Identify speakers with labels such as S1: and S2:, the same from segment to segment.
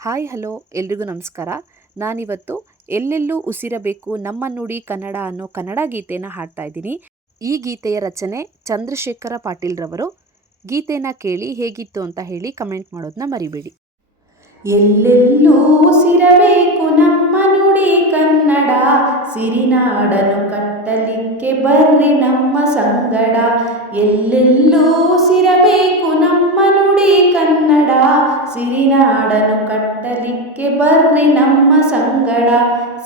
S1: Hi, hello, ಎಲ್ರಿಗೂ ನಮಸ್ಕಾರ. ನಾನಿವತ್ತು ಎಲ್ಲೆಲ್ಲೂ ಉಸಿರಬೇಕು ನಮ್ಮ ನುಡಿ ಕನ್ನಡ ಅನ್ನೋ ಕನ್ನಡ ಗೀತೆನ ಹಾಡ್ತಾ ಇದ್ದೀನಿ. ಈ ಗೀತೆಯ ರಚನೆ ಚಂದ್ರಶೇಖರ ಪಾಟೀಲ್ರವರು ಗೀತೆನ ಕೇಳಿ ಹೇಗಿತ್ತು ಅಂತ ಹೇಳಿ ಕಮೆಂಟ್ ಮಾಡೋದನ್ನ ಮರಿಬೇಡಿ.
S2: ಎಲ್ಲೆಲ್ಲೂ ಉಸಿರಬೇಕು ನಮ್ಮ ನುಡಿ ಕನ್ನಡ. ಸಿರಿನಾಡನು ಕಟ್ಟಲಿಕ್ಕೆ ಬರ್ರಿ ನಮ್ಮ ಸಂಗಡ. ಎಲ್ಲೆಲ್ಲೂ ಉಸಿರಬೇಕು ನಮ್ಮ ಸಿರಿನಾಡನು ಕಟ್ಟಲಿಕ್ಕೆ ಬರ್ರಿ ನಮ್ಮ ಸಂಗಡ.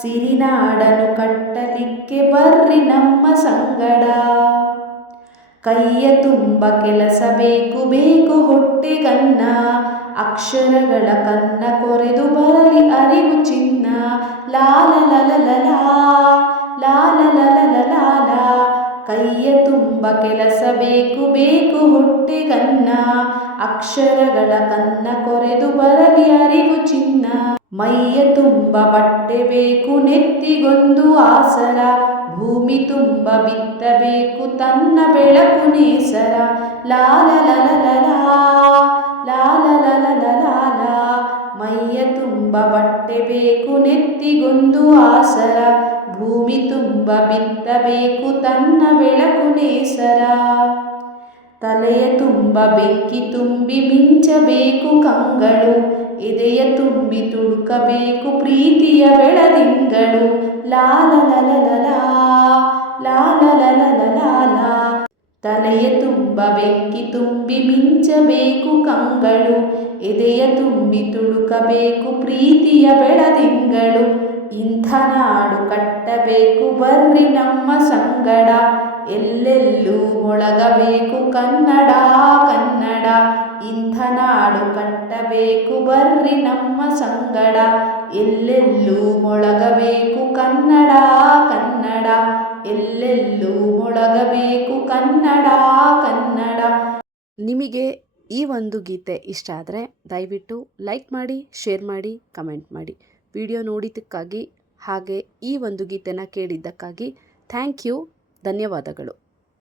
S2: ಸಿರಿನಾಡನು ಕಟ್ಟಲಿಕ್ಕೆ ಬರ್ರಿ ನಮ್ಮ ಸಂಗಡ. ಕೈಯ ತುಂಬ ಕೆಲಸ ಬೇಕು ಬೇಕು ಹೊಟ್ಟೆಗನ್ನ ಅಕ್ಷರಗಳ ಕನ್ನ ಕೊರೆದು ಬರಲಿ ಅರಿವು ಚಿನ್ನ. ಲಾಲ ಲಲ ಲಲಾ ಕೈಯ ತುಂಬ ಕೆಲಸ ಬೇಕು ಬೇಕು ಹೊಟ್ಟೆಗನ್ನ ಅಕ್ಷರಗಳ ಕನ್ನ ಕೊರೆದು ಬರಲಿ ಅರಿವು ಚಿನ್ನ. ಮೈಯ ತುಂಬ ಬಟ್ಟೆ ಬೇಕು, ನೆತ್ತಿಗೊಂದು ಆಸರ. ಭೂಮಿ ತುಂಬ ಬಿತ್ತಬೇಕು ತನ್ನ ಬೆಳಕು ನೇಸರ. ಲಾಲ ಲಲ ಬಟ್ಟೆ ಬೇಕು ನೆತ್ತಿಗೊಂದು ಆಸರ ಭೂಮಿ ತುಂಬ ಬಿತ್ತಬೇಕು ತನ್ನ ಬೆಳಕು ನೇಸರ ತಲೆಯ ತುಂಬ ಬೆಂಕಿ ತುಂಬಿ ಮಿಂಚಬೇಕು ಕಂಗಳು ಎದೆಯ ತುಂಬಿ ತುಡುಕಬೇಕು ಪ್ರೀತಿಯ ಬೆಳದಿಂಗಳು ಲಲಾ ಲಾಲ ತಲೆಯ ತುಂಬ ಬೆಂಕಿ ತುಂಬಿ ಮಿಂಚಬೇಕು ಕಂಗಳು ಎದೆಯ ತುಂಬಿ ತುಳುಕಬೇಕು ಪ್ರೀತಿಯ ಬೆಳದಿಂಗಳು ಇಂಥ ನಾಡು ಕಟ್ಟಬೇಕು ಬರ್ರಿ ನಮ್ಮ ಸಂಗಡ. ಎಲ್ಲೆಲ್ಲೂ ಮೊಳಗಬೇಕು ಕನ್ನಡ ಕನ್ನಡ. ಇಂಥ ನಾಡು ಕಟ್ಟಬೇಕು ಬರ್ರಿ ನಮ್ಮ ಸಂಗಡ. ಎಲ್ಲೆಲ್ಲೂ ಮೊಳಗಬೇಕು ಕನ್ನಡ ಕನ್ನಡ. ಎಲ್ಲೆಲ್ಲೂ ಮೊಳಗಬೇಕು ಕನ್ನಡ ಕನ್ನಡ.
S1: ನಿಮಗೆ ಈ ಒಂದು ಗೀತೆ ಇಷ್ಟ ಆದರೆ ದಯವಿಟ್ಟು ಲೈಕ್ ಮಾಡಿ, ಶೇರ್ ಮಾಡಿ, ಕಮೆಂಟ್ ಮಾಡಿ. ವಿಡಿಯೋ ನೋಡಿದ್ದಕ್ಕಾಗಿ ಹಾಗೆ ಈ ಒಂದು ಗೀತೆನ ಕೇಳಿದ್ದಕ್ಕಾಗಿ ಥ್ಯಾಂಕ್ ಯು, ಧನ್ಯವಾದಗಳು.